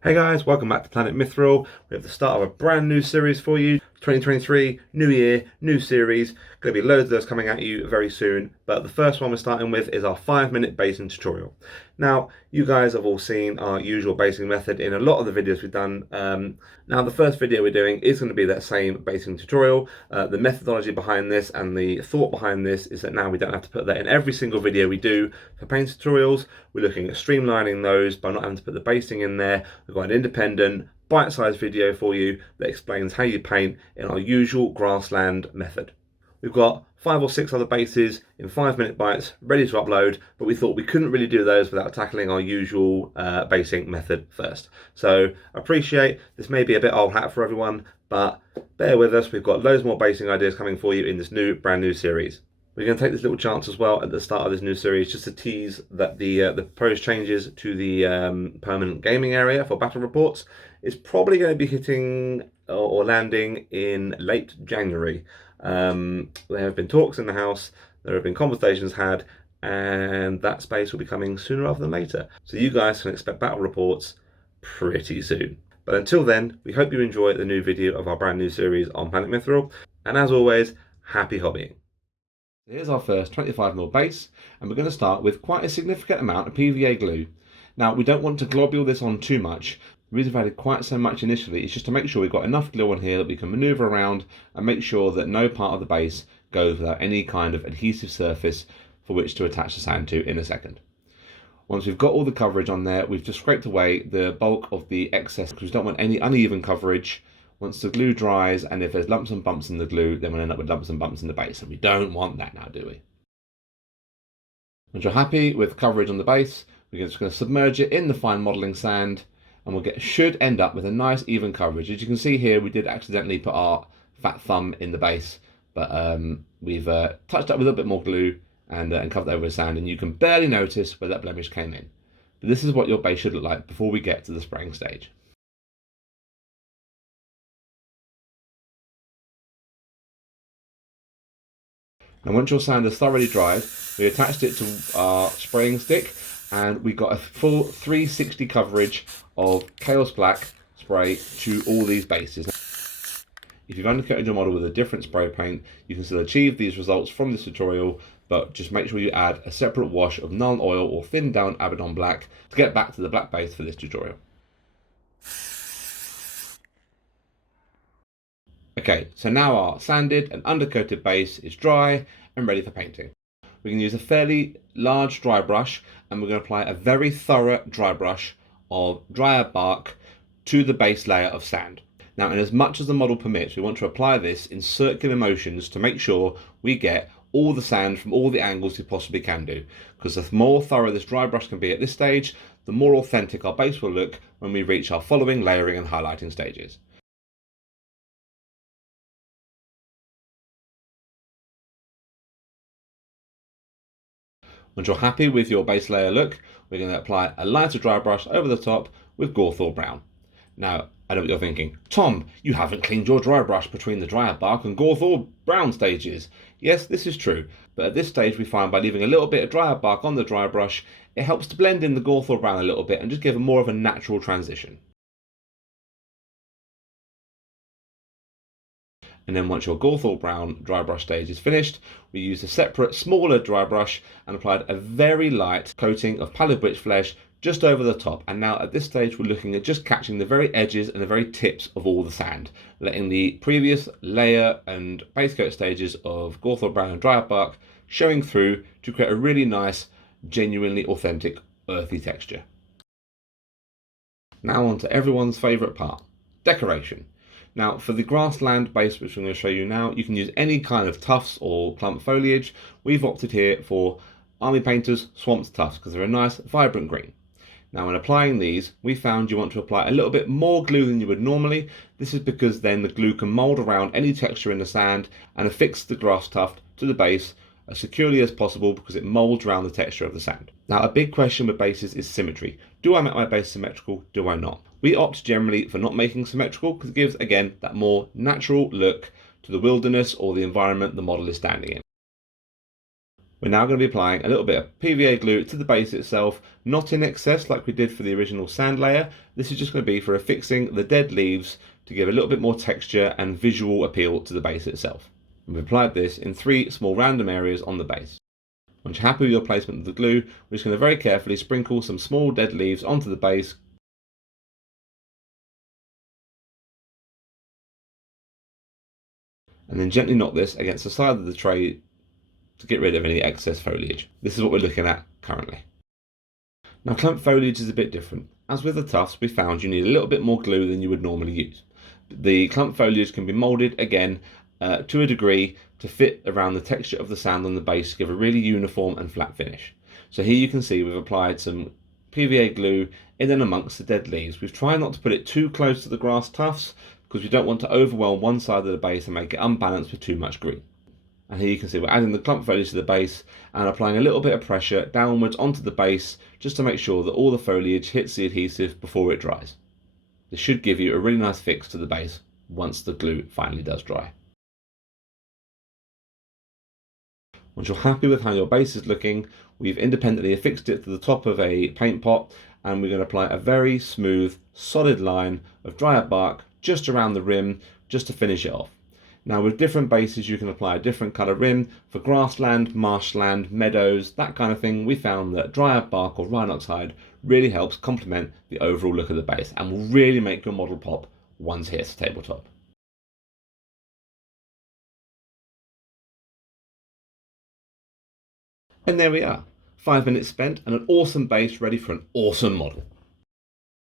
Hey guys, welcome back to Planetmithril. We have the start of a brand new series for you. 2023, new year, new series. Going to be loads of those coming at you very soon. But the first one we're starting with is our 5-minute basing tutorial. Now, you guys have all seen our usual basing method in a lot of the videos we've done. Now, the first video we're doing is going to be that same basing tutorial. The methodology behind this and the thought behind this is that now we don't have to put that in every single video we do for paint tutorials. We're looking at streamlining those by not having to put the basing in there. We've got an independent, bite-sized video for you that explains how you paint in our usual Grassland method. We've got 5 or 6 other bases in 5-minute bites ready to upload, but we thought we couldn't really do those without tackling our usual basing method first. So appreciate this may be a bit old hat for everyone, but bear with us. We've got loads more basing ideas coming for you in this brand new series. We're going to take this little chance as well at the start of this new series just to tease that the proposed changes to the permanent gaming area for battle reports is probably going to be hitting or landing in late January. There have been talks in the house, there have been conversations had, and that space will be coming sooner rather than later. So you guys can expect battle reports pretty soon. But until then, we hope you enjoy the new video of our brand new series on Planetmithril, and as always, happy hobbying. Here's our first 25mm base, and we're going to start with quite a significant amount of PVA glue. Now, we don't want to globule this on too much. The reason I've added quite so much initially is just to make sure we've got enough glue on here that we can manoeuvre around and make sure that no part of the base goes without any kind of adhesive surface for which to attach the sand to in a second. Once we've got all the coverage on there, we've just scraped away the bulk of the excess because we don't want any uneven coverage. Once the glue dries, and if there's lumps and bumps in the glue, then we'll end up with lumps and bumps in the base, and we don't want that now, do we? Once you're happy with coverage on the base, we're just going to submerge it in the fine modelling sand, and should end up with a nice even coverage. As you can see here, we did accidentally put our fat thumb in the base, but we've touched up with a little bit more glue and covered over with sand, and you can barely notice where that blemish came in. But this is what your base should look like before we get to the spraying stage. And once your sand has thoroughly dried, we attached it to our spraying stick, and we got a full 360 coverage of Chaos Black spray to all these bases. If you've undercoated your model with a different spray paint, you can still achieve these results from this tutorial, but just make sure you add a separate wash of Nuln Oil or thinned down Abaddon Black to get back to the black base for this tutorial. Okay, so now our sanded and undercoated base is dry and ready for painting. We can use a fairly large dry brush, and we're going to apply a very thorough dry brush of dryad bark to the base layer of sand. Now, in as much as the model permits, we want to apply this in circular motions to make sure we get all the sand from all the angles we possibly can do, because the more thorough this dry brush can be at this stage, the more authentic our base will look when we reach our following layering and highlighting stages. Once you're happy with your base layer look, we're going to apply a lighter dry brush over the top with Gawthor Brown. Now, I know what you're thinking. Tom, you haven't cleaned your dry brush between the dryad bark and Gawthor Brown stages. Yes, this is true, but at this stage we find by leaving a little bit of dryad bark on the dry brush, it helps to blend in the Gawthor Brown a little bit and just give a more of a natural transition. And then once your Gawthor Brown dry brush stage is finished, we use a separate, smaller dry brush and applied a very light coating of pallid witch flesh just over the top. And now at this stage, we're looking at just catching the very edges and the very tips of all the sand, letting the previous layer and base coat stages of Gawthor Brown and dryad bark showing through to create a really nice, genuinely authentic, earthy texture. Now on to everyone's favourite part, decoration. Now, for the grassland base, which I'm going to show you now, you can use any kind of tufts or clump foliage. We've opted here for Army Painter's Swamp's Tufts because they're a nice, vibrant green. Now, when applying these, we found you want to apply a little bit more glue than you would normally. This is because then the glue can mould around any texture in the sand and affix the grass tuft to the base as securely as possible because it moulds around the texture of the sand. Now, a big question with bases is symmetry. Do I make my base symmetrical? Do I not? We opt generally for not making symmetrical because it gives, again, that more natural look to the wilderness or the environment the model is standing in. We're now going to be applying a little bit of PVA glue to the base itself, not in excess like we did for the original sand layer. This is just going to be for affixing the dead leaves to give a little bit more texture and visual appeal to the base itself. And we've applied this in 3 small random areas on the base. Once you're happy with your placement of the glue, we're just going to very carefully sprinkle some small dead leaves onto the base. And then gently knock this against the side of the tray to get rid of any excess foliage. This is what we're looking at currently. Now, clump foliage is a bit different. As with the tufts, we found you need a little bit more glue than you would normally use. The clump foliage can be moulded again to a degree to fit around the texture of the sand on the base to give a really uniform and flat finish. So here you can see we've applied some PVA glue in and amongst the dead leaves. We've tried not to put it too close to the grass tufts because we don't want to overwhelm one side of the base and make it unbalanced with too much green. And here you can see we're adding the clump foliage to the base and applying a little bit of pressure downwards onto the base just to make sure that all the foliage hits the adhesive before it dries. This should give you a really nice fix to the base once the glue finally does dry. Once you're happy with how your base is looking, we've independently affixed it to the top of a paint pot, and we're going to apply a very smooth, solid line of dry up bark just around the rim just to finish it off. Now, with different bases, you can apply a different colour rim. For grassland, marshland, meadows, that kind of thing, we found that dry up bark or Rhinox hide really helps complement the overall look of the base and will really make your model pop once it hits the tabletop. And there we are. 5 minutes spent and an awesome base ready for an awesome model.